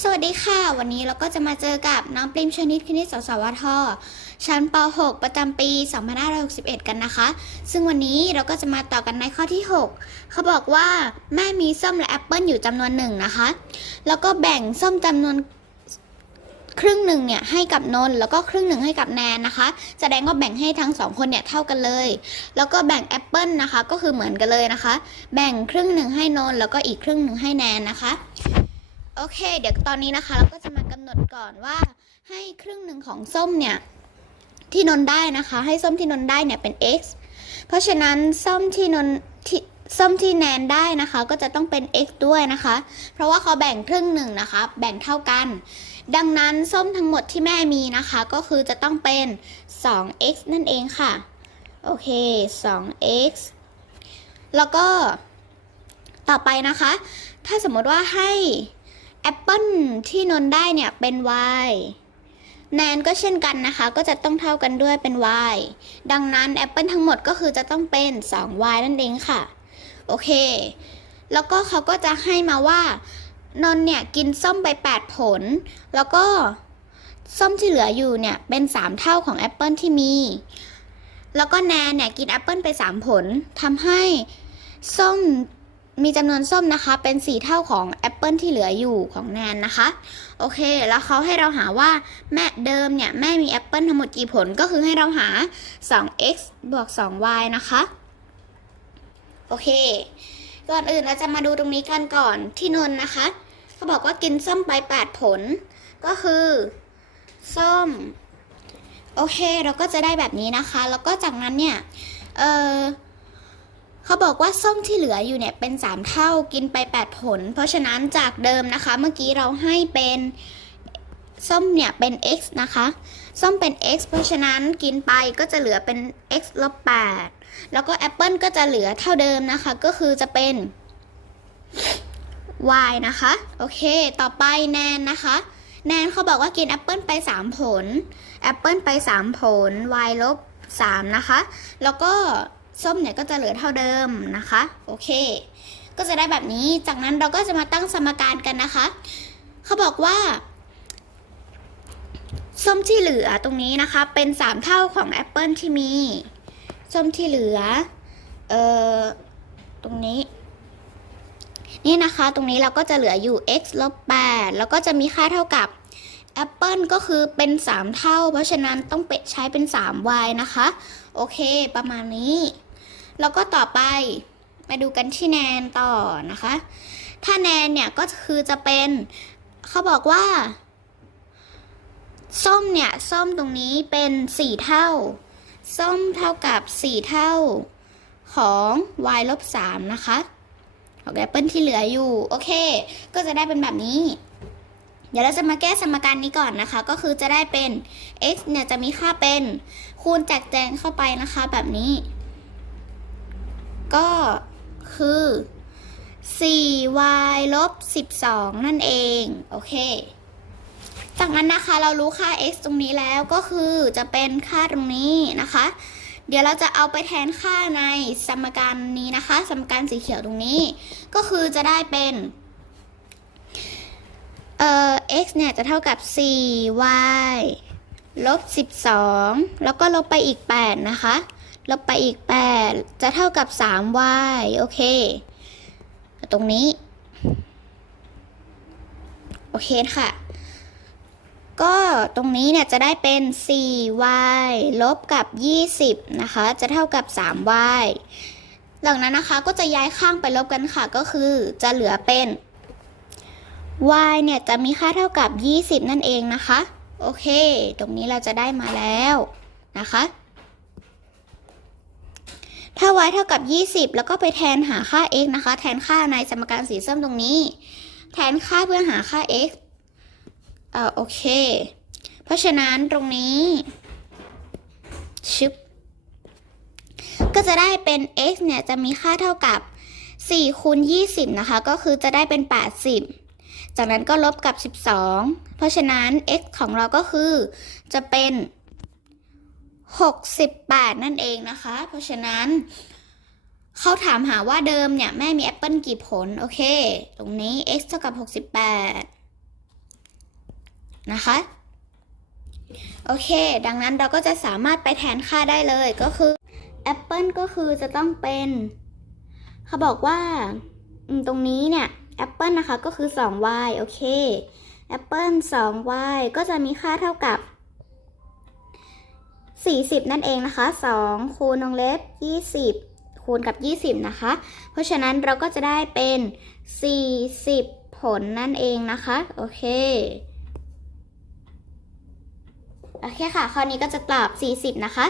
สวัสดีค่ะ วันนี้เราก็จะมาเจอกับน้องปริมชนิดคณิตสสวท ชั้นป .6 ประจำปี 2561 กันนะคะ ซึ่งวันนี้เราก็จะมาต่อกันในข้อที่ 6 เขาบอกว่าแม่มีส้มและแอปเปิลอยู่จำนวนหนึ่งนะคะ แล้วก็แบ่งส้มจำนวนครึ่งหนึ่งเนี่ยให้กับนนแล้วก็ครึ่งหนึ่งให้กับแนนนะคะ แสดงว่าแบ่งให้ทั้งสองคนเนี่ยเท่ากันเลย แล้วก็แบ่งแอปเปิลนะคะก็คือเหมือนกันเลยนะคะ แบ่งครึ่งหนึ่งให้นนแล้วก็อีกครึ่งหนึ่งให้แนนนะคะ โอเค เดี๋ยวตอนนี้นะคะเราก็จะมากำหนดก่อนว่าให้ครึ่งหนึ่งของส้มเนี่ยที่นนได้นะคะ ให้ส้มที่นนได้เนี่ยเป็น x เพราะฉะนั้นส้มที่นนที่ส้มที่แนนได้นะคะ ก็จะต้องเป็น x ด้วยนะคะ เพราะว่าเขาแบ่งครึ่งหนึ่งนะคะ แบ่งเท่ากัน ดังนั้นส้มทั้งหมดที่แม่มีนะคะ ก็คือจะต้องเป็น 2x นั่นเองค่ะ โอเค 2x แล้วก็ต่อไปนะคะ ถ้าสมมติว่าให้ แอปเปิลที่นนได้เนี่ยเป็น y แนนก็เช่นกันนะคะ ก็จะต้องเท่ากันด้วยเป็น y ดังนั้นแอปเปิลทั้งหมดก็คือจะต้องเป็น 2y นั่นเองค่ะ โอเค แล้วก็เขาก็จะให้มาว่านนเนี่ยกินส้มไป 8 ผล แล้วก็ส้มที่เหลืออยู่เนี่ยเป็น 3 เท่าของแอปเปิลที่มี แล้วก็แนนเนี่ยกินแอปเปิลไป 3 ผลทำให้ส้ม มีจำนวนส้มนะคะ เป็น 4 เท่าของแอปเปิลที่เหลืออยู่ของแนนนะคะ โอเค แล้วเขาให้เราหาว่าแม่เดิมเนี่ย แม่มีแอปเปิลทั้งหมดกี่ผลก็คือให้เราหา 2x บวก 2y นะคะ โอเค ก่อนอื่นเราจะมาดูตรงนี้กันก่อนที่นนนะคะ เขาบอกว่ากินส้มไป 8 ผล ก็คือ ส้ม โอเค เราก็จะได้แบบนี้นะคะ แล้วก็จากนั้นเนี่ย เออ เขาบอกว่าส้มที่เหลืออยู่เนี่ยเป็น 3 เท่ากินไป 8 ผล เพราะฉะนั้นจากเดิมนะคะ เมื่อกี้เราให้เป็นส้มเนี่ยเป็น x นะคะ ส้มเป็น x เพราะฉะนั้นกินไปก็จะเหลือเป็น x ลบ8แล้วก็แอปเปิลก็จะเหลือเท่าเดิมนะคะ ก็คือจะเป็น y นะคะ โอเค ต่อไปแนนนะคะ แนนเขาบอกว่ากินแอปเปิลไป 3 ผล แอปเปิลไป 3 ผล y ลบ3นะคะ แล้วก็ ส้มเนี่ยก็จะเหลือเท่าเดิมนะคะ โอเค ก็จะได้แบบนี้ จากนั้นเราก็จะมาตั้งสมการกันนะคะ เขาบอกว่า ส้มที่เหลือตรงนี้นะคะ เป็น 3 เท่าของแอปเปิลที่มี ส้มที่เหลือ เอ่อ ตรงนี้ นี่นะคะ ตรงนี้เราก็จะเหลืออยู่ x ลบ8แล้วก็จะมีค่าเท่ากับ แอปเปิลก็คือเป็น 3 เท่า เพราะฉะนั้นต้องเป็ใช้เป็น 3y นะคะ โอเค ประมาณนี้ แล้วก็ต่อไปมาดูกันที่แนนต่อนะคะ ถ้าแนนเนี่ยก็คือจะเป็นเขาบอกว่า ส้มเนี่ย ส้มตรงนี้เป็น 4 เท่า ส้มเท่ากับ 4 เท่าของ y ลบ3นะคะ ของแอปเปิลที่เหลืออยู่ โอเค ก็จะได้เป็นแบบนี้ เดี๋ยวเราจะมาแก้สมการนี้ก่อนนะคะ ก็คือจะได้เป็น x เนี่ยจะมีค่าเป็น คูณแจกแจงเข้าไปนะคะ แบบนี้ ก็คือ 4y ลบ 12 นั่นเอง โอเค จากนั้นนะคะเรารู้ค่า x ตรงนี้แล้วก็คือจะเป็นค่าตรงนี้นะคะ เดี๋ยวเราจะเอาไปแทนค่าในสมการนี้นะคะ สมการสีเขียวตรงนี้ ก็คือจะได้เป็น เอ่อ x เนี่ยจะเท่ากับ 4y ลบ 12 แล้วก็ลบไปอีก 8 นะคะ ลบไปอีก 8 จะเท่ากับ 3y โอเค ตรงนี้ โอเคค่ะ ก็ตรงนี้เนี่ยจะได้เป็น 4y ลบกับ 20 นะคะ จะเท่ากับ 3y หลังนั้นนะคะก็จะย้ายข้างไปลบกันค่ะ ก็คือจะเหลือเป็น y เนี่ยจะมีค่าเท่ากับ 20 นั่นเองนะคะ โอเค ตรงนี้เราจะได้มาแล้วนะคะ ถ้า y เท่ากับ 20 แล้วก็ไปแทนหาค่า x นะคะ แทนค่าในสมการสีส้มตรงนี้ แทนค่าเพื่อหาค่า x เอ่อโอเค เพราะฉะนั้นตรงนี้ชึบก็จะได้เป็น x เนี่ยจะมีค่าเท่ากับ4คูณ20 นะคะ ก็คือจะได้เป็น 80 จากนั้นก็ลบกับ 12 เพราะฉะนั้น x ของเราก็คือจะเป็น 68 นั่นเองนะคะ เพราะฉะนั้นเขาถามหาว่าเดิมเนี่ย แม่มีแอปเปิลกี่ผล โอเค ตรงนี้ x เท่ากับ 68 นะคะ โอเค ดังนั้นเราก็จะสามารถไปแทนค่าได้เลยก็คือแอปเปิลก็คือจะต้องเป็น เขาบอกว่าตรงนี้เนี่ย แอปเปิลนะคะก็คือ 2y โอเคแอปเปิล 2y ก็จะมีค่าเท่ากับ 40 นั่นเองนะคะ 2 คูณวงเล็บ 20 คูณกับ 20 นะคะ เพราะฉะนั้นเราก็จะได้เป็น 40 ผลนั่นเองนะคะ โอเคโอเคค่ะ ข้อนี้ก็จะตอบ 40 นะคะ